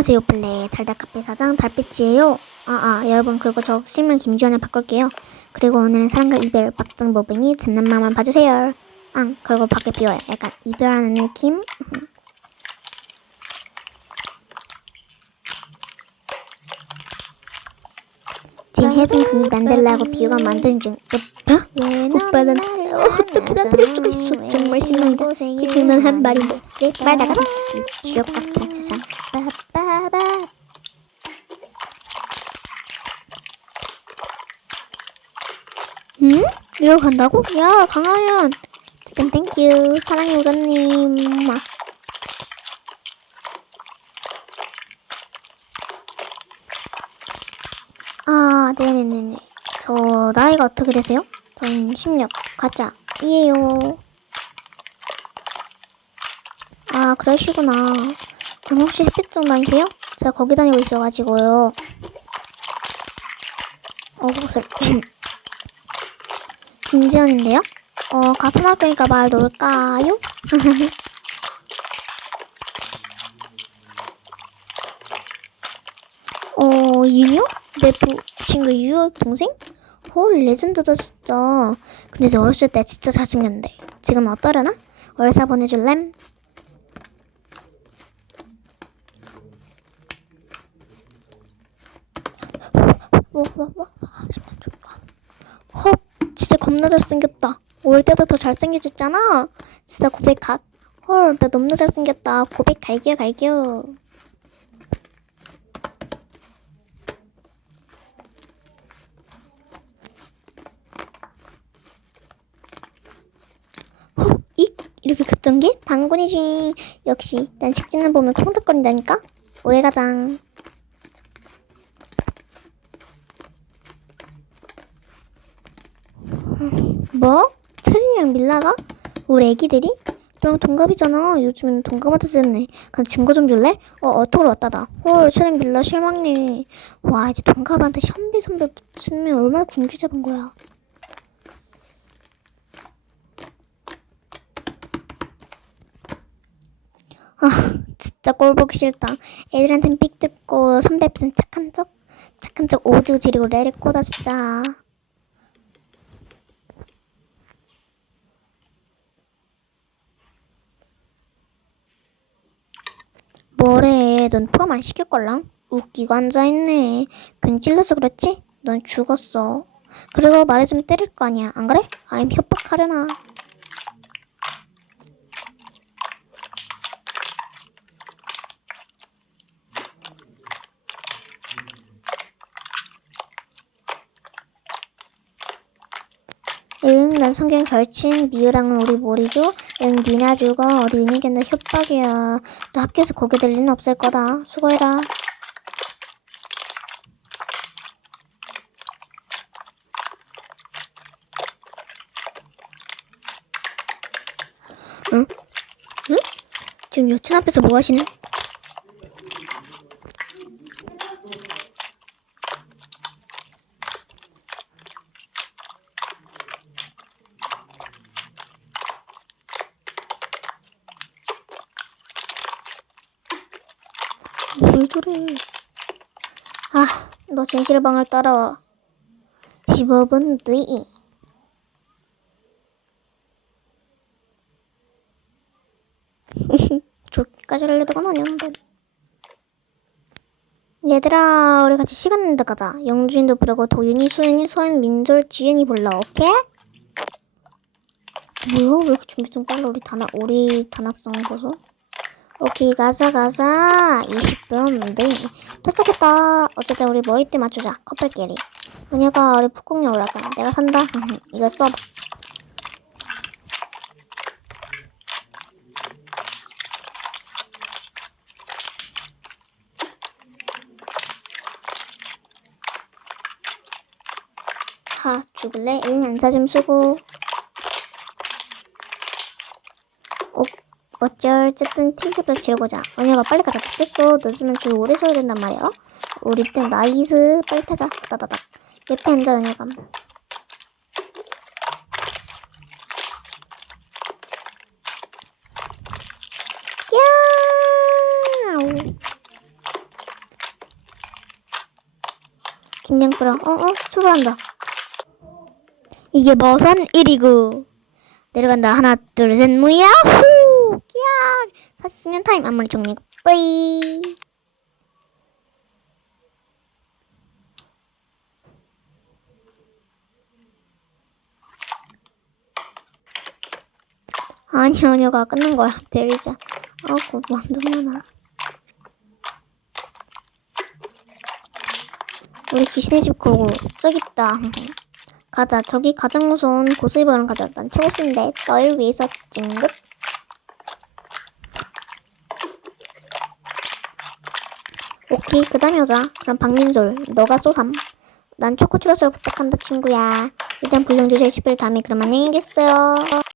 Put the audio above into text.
안녕하세요 블레. 달달카페 사장 달빛이에요. 아아 여러분 그리고 저 실명 김주현을 바꿀게요. 그리고 오늘은 사랑과 이별 막장 모빙이 잼난 마음을 봐주세요. 앙 그리고 밖에 비워요. 약간 이별하는 느낌? 지금 혜진 그이 만들라고 비유가 만드는 중 오빠? 오빠는 어떻게 나 들을 수가 있어. 정말 신난다. 이 장난한 말인데 말 나가라 이 지옥 같은 세상. 빠빠바. 응? 이러고 간다고? 야 강하연. 땡 땡큐. 사랑해 우가님. 아. 네네네네. 저 나이가 어떻게 되세요? 저는 16 가짜 이에요 아 그러시구나 그럼 혹시 햇빛 좀 다니세요? 제가 거기 다니고 있어가지고요 어 목소리 김지연인데요? 어 같은 학교니까 말 놓을까요? 어 윤요? 내 부, 친구 유효 동생? 헐 레전드다 진짜 근데 너 어렸을 때 진짜 잘생겼는데 지금 어떠려나? 월사 보내줄램? 뭐, 뭐, 뭐. 헉, 진짜 겁나 잘생겼다. 올 때도 더 잘생겨졌잖아. 진짜 고백각. 헐, 나 너무 잘생겼다. 고백 갈겨, 갈겨. 헉, 익! 이렇게 급전개? 당근이지. 역시, 난 직진을 보면 콩닥거린다니까? 오래가장. 뭐? 체린이랑 밀라가? 우리 애기들이? 너랑 동갑이잖아. 요즘엔 동갑한테 됐네. 그냥 증거 좀 줄래? 어, 어톡으로 왔다, 나. 헐, 체린 밀라 실망네. 와, 이제 동갑한테 선배 선배 붙으면 얼마나 군기 잡은 거야. 아, 진짜 꼴 보기 싫다. 애들한텐 삑 듣고 선배 앞에선 착한 척? 착한 척 오지고 지르고 레리 꼬다, 진짜. 뭐래, 넌 포함 안 시킬걸랑? 웃기고 앉아있네. 괜히 찔러서 그랬지? 넌 죽었어. 그리고 말해주면 때릴 거 아니야. 안 그래? 아임 협박하려나. 응, 난 성경 절친, 미유랑은 우리 모리죠? 응, 니나 죽어. 어디 윤희견도 협박이야. 너 학교에서 고개 들 리는 없을 거다. 수고해라. 응? 응? 지금 여친 앞에서 뭐 하시는? 뭘 저래? 아, 너 진실방을 따라와. 15분 뒤. 저기까지 하려던 건 아니었는데. 얘들아, 우리 같이 시간 내다 가자. 영주인도 부르고 도윤이, 수윤이, 서현, 민솔, 지윤이 불러. 오케이? 뭐야? 왜 이렇게 준비 좀 빨라? 우리 단합, 우리 단합성 보소? 오케이 가자 가자 20 분네 도착했다. 어쨌든 우리 머리띠 맞추자. 커플끼리. 은혁아 우리 북극에 올라자. 내가 산다. 이거 써봐. 하 죽을래? 응 안사 좀 쓰고 어쩔,쨌든 티셔츠 지르보자. 언니가 빨리 가자. 됐어. 늦으면 줄 오래 서야 된단 말이야. 우리 땐 나이스. 빨리 타자. 따다닥. 옆에 앉아, 언니가. 야우. 긴장 풀어. 어, 어, 출발한다. 이게 머선 일이고. 내려간다. 하나, 둘, 셋, 무야호! 끼악! 사진 찍는 타임 앞머리 정리. 뿌이! 아니, 아니가 끝난 거야. 내리자. 아고, 완전 많아. 우리 귀신의 집 고고. 저기 있다. 가자. 저기 가장 무서운 고수이버랑 가자. 난 초고수인데 너를 위해서 찡긋. 오케이. 그 다음에 오자. 그럼 박민솔. 너가 쏘삼. 난 초코 추러스를 부탁한다 친구야. 일단 불륜 조절 10일 다음에 그럼 안녕히 계세요.